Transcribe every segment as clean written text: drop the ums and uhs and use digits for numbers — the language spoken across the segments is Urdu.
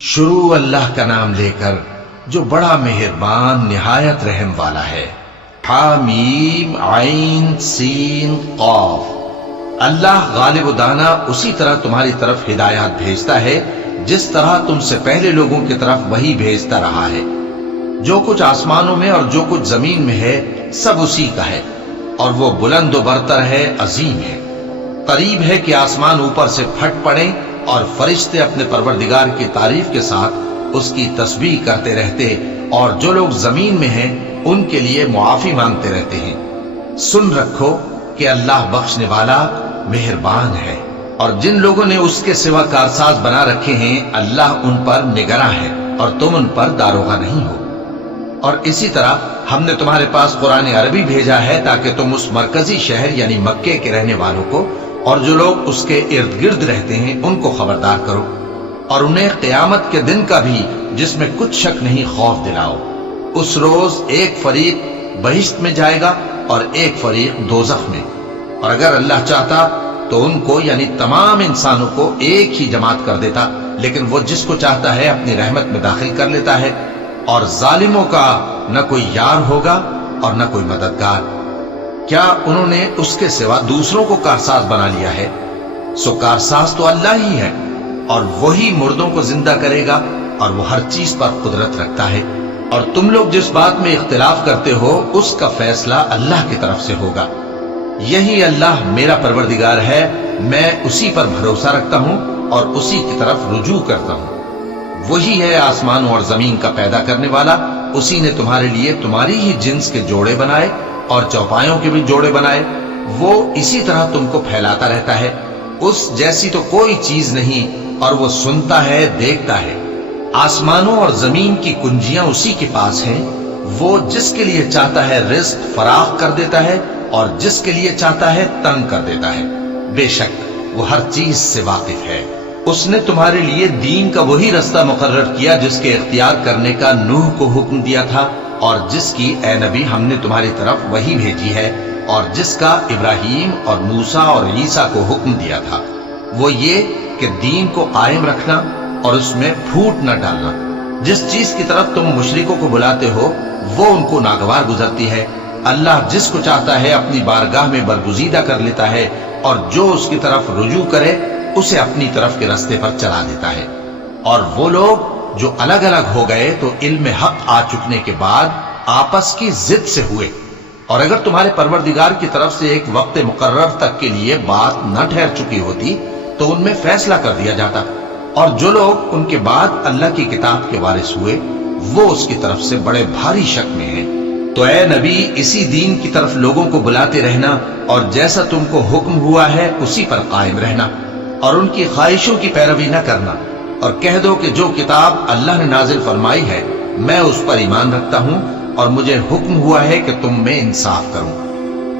شروع اللہ کا نام لے کر جو بڑا مہربان نہایت رحم والا ہے۔ حامیم عین سین قاف۔ اللہ غالب و دانا اسی طرح تمہاری طرف ہدایات بھیجتا ہے جس طرح تم سے پہلے لوگوں کی طرف وہی بھیجتا رہا ہے۔ جو کچھ آسمانوں میں اور جو کچھ زمین میں ہے سب اسی کا ہے، اور وہ بلند و برتر ہے، عظیم ہے۔ قریب ہے کہ آسمان اوپر سے پھٹ پڑے اور فرشتے اپنے پروردگار کی تعریف کے ساتھ اس کی تسبیح کرتے رہتے، اور جو لوگ زمین میں ہیں ان کے لیے معافی مانگتے رہتے ہیں۔ سن رکھو کہ اللہ بخشنے والا مہربان ہے، اور جن لوگوں نے اس کے سوا کارساز بنا رکھے ہیں اللہ ان پر نگراں ہے، اور تم ان پر داروغہ نہیں ہو۔ اور اسی طرح ہم نے تمہارے پاس قرآن عربی بھیجا ہے تاکہ تم اس مرکزی شہر یعنی مکے کے رہنے والوں کو اور جو لوگ اس کے ارد گرد رہتے ہیں ان کو خبردار کرو، اور انہیں قیامت کے دن کا بھی جس میں کچھ شک نہیں خوف دلاؤ۔ اس روز ایک فریق بہشت میں جائے گا اور ایک فریق دوزخ میں، اور اگر اللہ چاہتا تو ان کو یعنی تمام انسانوں کو ایک ہی جماعت کر دیتا، لیکن وہ جس کو چاہتا ہے اپنی رحمت میں داخل کر لیتا ہے، اور ظالموں کا نہ کوئی یار ہوگا اور نہ کوئی مددگار۔ کیا انہوں نے اس کے سوا دوسروں کو کارساز بنا لیا ہے؟ سو کارساز تو اللہ ہی ہے، اور وہی مردوں کو زندہ کرے گا، اور وہ ہر چیز پر قدرت رکھتا ہے۔ اور تم لوگ جس بات میں اختلاف کرتے ہو اس کا فیصلہ اللہ کی طرف سے ہوگا۔ یہی اللہ میرا پروردگار ہے، میں اسی پر بھروسہ رکھتا ہوں اور اسی کی طرف رجوع کرتا ہوں۔ وہی ہے آسمانوں اور زمین کا پیدا کرنے والا، اسی نے تمہارے لیے تمہاری ہی جنس کے جوڑے بنائے اور چوپایوں کے بھی جوڑے بنائے۔ وہ اسی طرح تم کو پھیلاتا رہتا ہے، اس جیسی تو کوئی چیز نہیں، اور وہ سنتا ہے، دیکھتا ہے۔ آسمانوں اور زمین کی کنجیاں اسی کے پاس ہیں، وہ جس کے لیے چاہتا ہے رزق فراخ کر دیتا ہے اور جس کے لیے چاہتا ہے تنگ کر دیتا ہے۔ بے شک وہ ہر چیز سے واقف ہے۔ اس نے تمہارے لیے دین کا وہی رستہ مقرر کیا جس کے اختیار کرنے کا نوح کو حکم دیا تھا، اور جس کی اے نبی ہم نے تمہاری طرف وہی بھیجی ہے، اور جس کا ابراہیم اور موسیٰ اور عیسیٰ کو حکم دیا تھا۔ وہ یہ کہ دین کو قائم رکھنا اور اس میں پھوٹ نہ ڈالنا۔ جس چیز کی طرف تم مشرکوں کو بلاتے ہو وہ ان کو ناگوار گزرتی ہے۔ اللہ جس کو چاہتا ہے اپنی بارگاہ میں برگزیدہ کر لیتا ہے، اور جو اس کی طرف رجوع کرے اسے اپنی طرف کے رستے پر چلا دیتا ہے۔ اور وہ لوگ جو الگ الگ ہو گئے تو علم حق آ چکنے کے بعد آپس کی ضد سے ہوئے، اور اگر تمہارے پروردگار کی طرف سے ایک وقت مقرر تک کے لیے بات نہ ٹھہر چکی ہوتی تو ان میں فیصلہ کر دیا جاتا، اور جو لوگ ان کے بعد اللہ کی کتاب کے وارث ہوئے وہ اس کی طرف سے بڑے بھاری شک میں ہیں۔ تو اے نبی اسی دین کی طرف لوگوں کو بلاتے رہنا، اور جیسا تم کو حکم ہوا ہے اسی پر قائم رہنا، اور ان کی خواہشوں کی پیروی نہ کرنا، اور کہہ دو کہ جو کتاب اللہ نے نازل فرمائی ہے میں اس پر ایمان رکھتا ہوں، اور مجھے حکم ہوا ہے کہ تم میں انصاف کروں۔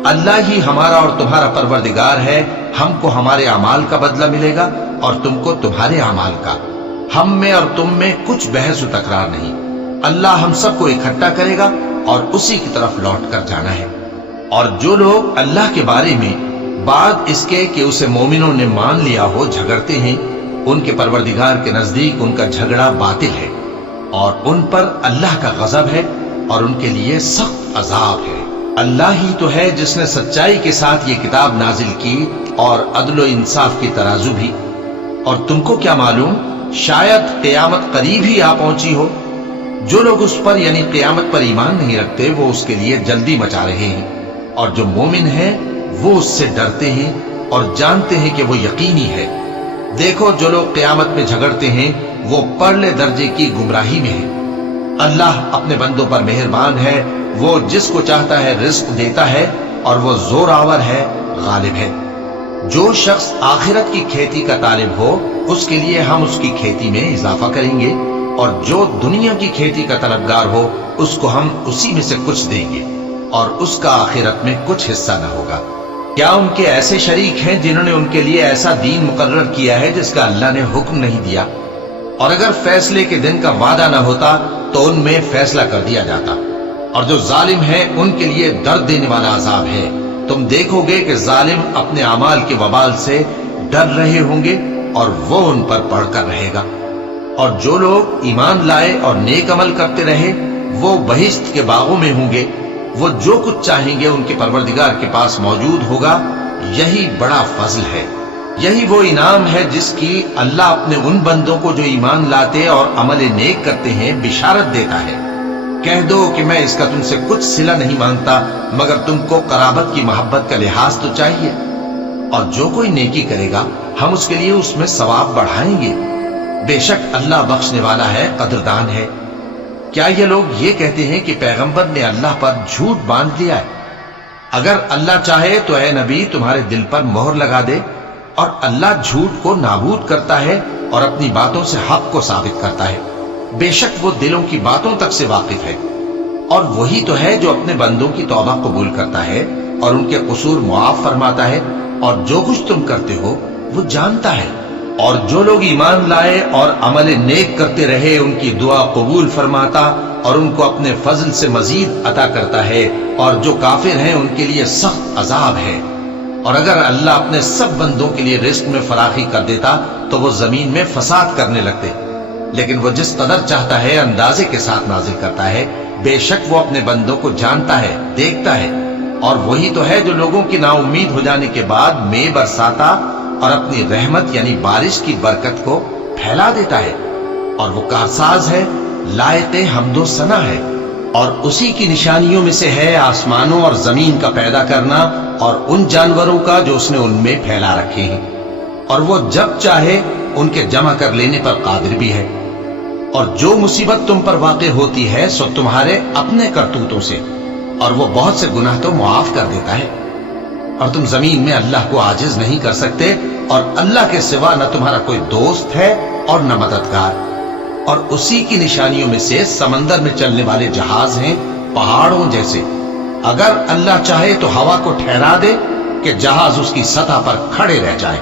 اللہ ہی ہمارا اور تمہارا پروردگار ہے، ہم کو ہمارے اعمال کا بدلہ ملے گا اور تم کو تمہارے اعمال کا۔ ہم میں اور تم میں کچھ بحث و تکرار نہیں، اللہ ہم سب کو اکٹھا کرے گا اور اسی کی طرف لوٹ کر جانا ہے۔ اور جو لوگ اللہ کے بارے میں بعد اس کے کہ اسے مومنوں نے مان لیا ہو جھگڑتے ہیں، ان کے پروردگار کے نزدیک ان کا جھگڑا باطل ہے، اور ان پر اللہ کا غضب ہے اور ان کے لیے سخت عذاب ہے۔ اللہ ہی تو ہے جس نے سچائی کے ساتھ یہ کتاب نازل کی اور عدل و انصاف کی ترازو بھی۔ اور تم کو کیا معلوم، شاید قیامت قریب ہی آ پہنچی ہو۔ جو لوگ اس پر یعنی قیامت پر ایمان نہیں رکھتے وہ اس کے لیے جلدی مچا رہے ہیں، اور جو مومن ہیں وہ اس سے ڈرتے ہیں اور جانتے ہیں کہ وہ یقینی ہے۔ دیکھو جو لوگ قیامت میں جھگڑتے ہیں وہ پرلے درجے کی گمراہی میں ہیں۔ اللہ اپنے بندوں پر مہربان ہے، وہ جس کو چاہتا ہے رزق دیتا ہے، اور وہ زور آور ہے، غالب ہے۔ جو شخص آخرت کی کھیتی کا طالب ہو اس کے لیے ہم اس کی کھیتی میں اضافہ کریں گے، اور جو دنیا کی کھیتی کا طلبگار ہو اس کو ہم اسی میں سے کچھ دیں گے، اور اس کا آخرت میں کچھ حصہ نہ ہوگا۔ کیا ان کے ایسے شریک ہیں جنہوں نے ان کے لیے ایسا دین مقرر کیا ہے جس کا اللہ نے حکم نہیں دیا؟ اور اگر فیصلے کے دن کا وعدہ نہ ہوتا تو ان میں فیصلہ کر دیا جاتا۔ اور جو ظالم ہیں ان کے لیے درد دینے والا عذاب ہے۔ تم دیکھو گے کہ ظالم اپنے اعمال کے وبال سے ڈر رہے ہوں گے، اور وہ ان پر پڑھ کر رہے گا۔ اور جو لوگ ایمان لائے اور نیک عمل کرتے رہے وہ بہشت کے باغوں میں ہوں گے، وہ جو کچھ چاہیں گے ان کے پروردگار کے پاس موجود ہوگا۔ یہی بڑا فضل ہے، یہی وہ انعام ہے جس کی اللہ اپنے ان بندوں کو جو ایمان لاتے اور عمل نیک کرتے ہیں بشارت دیتا ہے۔ کہہ دو کہ میں اس کا تم سے کچھ صلہ نہیں مانگتا مگر تم کو قرابت کی محبت کا لحاظ تو چاہیے، اور جو کوئی نیکی کرے گا ہم اس کے لیے اس میں ثواب بڑھائیں گے، بے شک اللہ بخشنے والا ہے، قدردان ہے۔ کیا یہ لوگ یہ کہتے ہیں کہ پیغمبر نے اللہ پر جھوٹ باندھ لیا ہے؟ اگر اللہ چاہے تو اے نبی تمہارے دل پر مہر لگا دے، اور اللہ جھوٹ کو نابود کرتا ہے اور اپنی باتوں سے حق کو ثابت کرتا ہے، بے شک وہ دلوں کی باتوں تک سے واقف ہے۔ اور وہی تو ہے جو اپنے بندوں کی توبہ قبول کرتا ہے اور ان کے قصور معاف فرماتا ہے، اور جو کچھ تم کرتے ہو وہ جانتا ہے۔ اور جو لوگ ایمان لائے اور عمل نیک کرتے رہے ان کی دعا قبول فرماتا اور ان کو اپنے فضل سے مزید عطا کرتا ہے، اور جو کافر ہیں ان کے لیے سخت عذاب ہے۔ اور اگر اللہ اپنے سب بندوں کے لیے رزق میں فراخی کر دیتا تو وہ زمین میں فساد کرنے لگتے، لیکن وہ جس قدر چاہتا ہے اندازے کے ساتھ نازل کرتا ہے، بے شک وہ اپنے بندوں کو جانتا ہے، دیکھتا ہے۔ اور وہی تو ہے جو لوگوں کی نا امید ہو جانے کے بعد میں برساتا اور اپنی رحمت یعنی بارش کی برکت کو پھیلا دیتا ہے، اور وہ کارساز ہے، لائق حمد و ثنا ہے۔ اور اسی کی نشانیوں میں سے ہے آسمانوں اور زمین کا پیدا کرنا اور ان جانوروں کا جو اس نے ان میں پھیلا رکھے ہیں، اور وہ جب چاہے ان کے جمع کر لینے پر قادر بھی ہے۔ اور جو مصیبت تم پر واقع ہوتی ہے سو تمہارے اپنے کرتوتوں سے، اور وہ بہت سے گناہ تو معاف کر دیتا ہے۔ اور تم زمین میں اللہ کو عاجز نہیں کر سکتے، اور اللہ کے سوا نہ تمہارا کوئی دوست ہے اور نہ مددگار۔ اور اسی کی نشانیوں میں سے سمندر میں چلنے والے جہاز ہیں پہاڑوں جیسے۔ اگر اللہ چاہے تو ہوا کو ٹھہرا دے کہ جہاز اس کی سطح پر کھڑے رہ جائے۔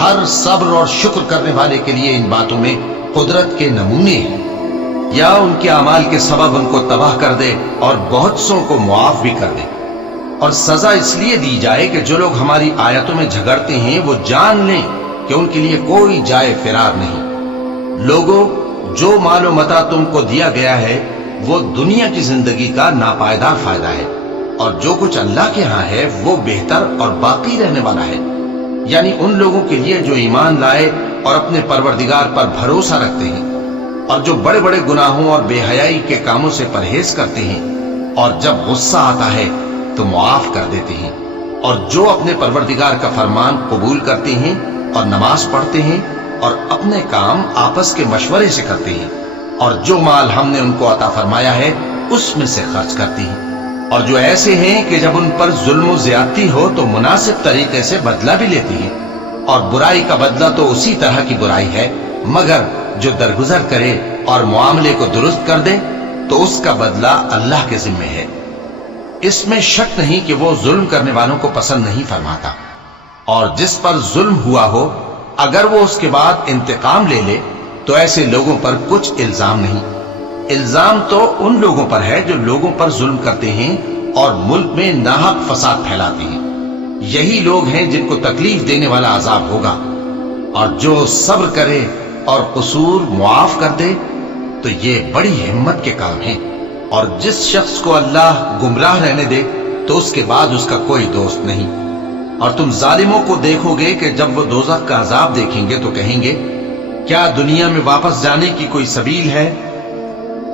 ہر صبر اور شکر کرنے والے کے لیے ان باتوں میں قدرت کے نمونے ہیں۔ یا ان کے اعمال کے سبب ان کو تباہ کر دے اور بہت سو کو معاف بھی کر دے۔ اور سزا اس لیے دی جائے کہ جو لوگ ہماری آیتوں میں جھگڑتے ہیں وہ جان لیں کہ ان کے لیے کوئی جائے فرار نہیں۔ لوگوں، جو مال و متاع تم کو دیا گیا ہے وہ دنیا کی زندگی کا ناپائیدار فائدہ ہے، اور جو کچھ اللہ کے ہاں ہے وہ بہتر اور باقی رہنے والا ہے، یعنی ان لوگوں کے لیے جو ایمان لائے اور اپنے پروردگار پر بھروسہ رکھتے ہیں، اور جو بڑے بڑے گناہوں اور بے حیائی کے کاموں سے پرہیز کرتے ہیں، اور جب غصہ آتا ہے تو معاف کر دیتے ہیں، اور جو اپنے پروردگار کا فرمان قبول کرتے ہیں اور نماز پڑھتے ہیں اور اپنے کام آپس کے مشورے سے کرتے ہیں، اور جو مال ہم نے ان کو عطا فرمایا ہے اس میں سے خرچ کرتے ہیں۔ اور جو ایسے ہیں کہ جب ان پر ظلم و زیادتی ہو تو مناسب طریقے سے بدلہ بھی لیتے ہیں، اور برائی کا بدلہ تو اسی طرح کی برائی ہے، مگر جو درگزر کرے اور معاملے کو درست کر دے تو اس کا بدلہ اللہ کے ذمے ہے۔ اس میں شک نہیں کہ وہ ظلم کرنے والوں کو پسند نہیں فرماتا۔ اور جس پر ظلم ہوا ہو اگر وہ اس کے بعد انتقام لے لے تو ایسے لوگوں پر کچھ الزام نہیں۔ الزام تو ان لوگوں پر ہے جو لوگوں پر ظلم کرتے ہیں اور ملک میں ناحق فساد پھیلاتے ہیں، یہی لوگ ہیں جن کو تکلیف دینے والا عذاب ہوگا۔ اور جو صبر کرے اور قصور معاف کر دے تو یہ بڑی ہمت کے کام ہیں۔ اور جس شخص کو اللہ گمراہ رہنے دے تو اس کے بعد اس کا کوئی دوست نہیں۔ اور تم ظالموں کو دیکھو گے کہ جب وہ دوزخ کا عذاب دیکھیں گے تو کہیں گے کیا دنیا میں واپس جانے کی کوئی سبیل ہے؟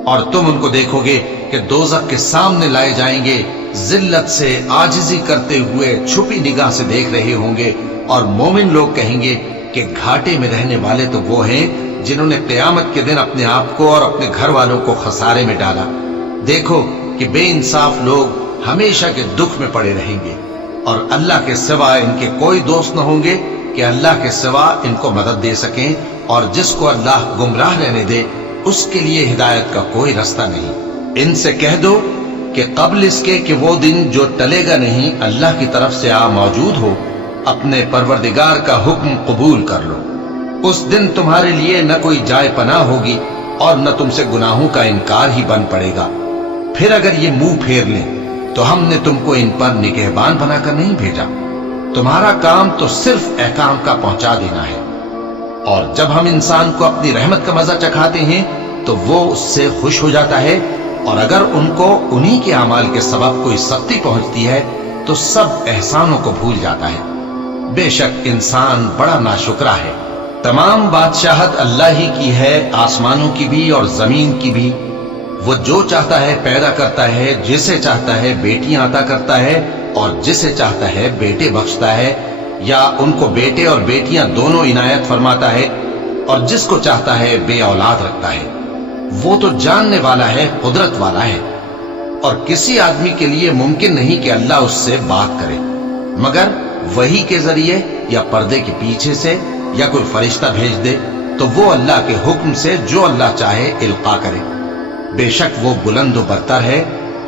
اور تم ان کو دیکھو گے کہ دوزخ کے سامنے لائے جائیں گے، ذلت سے عاجزی کرتے ہوئے چھپی نگاہ سے دیکھ رہے ہوں گے، اور مومن لوگ کہیں گے کہ گھاٹے میں رہنے والے تو وہ ہیں جنہوں نے قیامت کے دن اپنے آپ کو اور اپنے گھر والوں کو خسارے میں ڈالا۔ دیکھو کہ بے انصاف لوگ ہمیشہ کے دکھ میں پڑے رہیں گے، اور اللہ کے سوا ان کے کوئی دوست نہ ہوں گے کہ اللہ کے سوا ان کو مدد دے سکیں، اور جس کو اللہ گمراہ رہنے دے اس کے لیے ہدایت کا کوئی رستہ نہیں۔ ان سے کہہ دو کہ قبل اس کے کہ وہ دن جو ٹلے گا نہیں اللہ کی طرف سے آ موجود ہو، اپنے پروردگار کا حکم قبول کر لو۔ اس دن تمہارے لیے نہ کوئی جائے پناہ ہوگی اور نہ تم سے گناہوں کا انکار ہی بن پڑے گا۔ پھر اگر یہ منہ پھیر لیں تو ہم نے تم کو ان پر نگہبان بنا کر نہیں بھیجا، تمہارا کام تو صرف احکام کا پہنچا دینا ہے۔ اور جب ہم انسان کو اپنی رحمت کا مزہ چکھاتے ہیں تو وہ اس سے خوش ہو جاتا ہے، اور اگر ان کو انہی کے اعمال کے سبب کوئی سختی پہنچتی ہے تو سب احسانوں کو بھول جاتا ہے۔ بے شک انسان بڑا ناشکرا ہے۔ تمام بادشاہت اللہ ہی کی ہے، آسمانوں کی بھی اور زمین کی بھی۔ وہ جو چاہتا ہے پیدا کرتا ہے، جسے چاہتا ہے بیٹیاں عطا کرتا ہے اور جسے چاہتا ہے بیٹے بخشتا ہے، یا ان کو بیٹے اور بیٹیاں دونوں عنایت فرماتا ہے، اور جس کو چاہتا ہے بے اولاد رکھتا ہے۔ وہ تو جاننے والا ہے، قدرت والا ہے، اور کسی آدمی کے لیے ممکن نہیں کہ اللہ اس سے بات کرے مگر وحی کے ذریعے یا پردے کے پیچھے سے، یا کوئی فرشتہ بھیج دے تو وہ اللہ کے حکم سے جو اللہ چاہے القا کرے۔ بے شک وہ بلند و برتر ہے،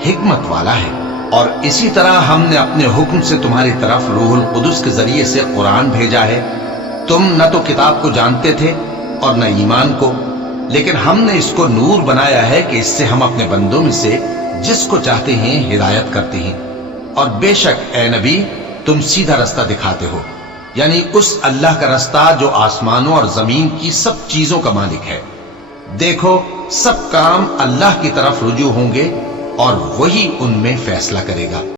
حکمت والا ہے۔ اور اسی طرح ہم نے اپنے حکم سے تمہاری طرف روح القدس کے ذریعے سے قرآن بھیجا ہے۔ تم نہ تو کتاب کو جانتے تھے اور نہ ایمان کو، لیکن ہم نے اس کو نور بنایا ہے کہ اس سے ہم اپنے بندوں میں سے جس کو چاہتے ہیں ہدایت کرتے ہیں۔ اور بے شک اے نبی تم سیدھا رستہ دکھاتے ہو، یعنی اس اللہ کا رستہ جو آسمانوں اور زمین کی سب چیزوں کا مالک ہے۔ دیکھو سب کام اللہ کی طرف رجوع ہوں گے اور وہی ان میں فیصلہ کرے گا۔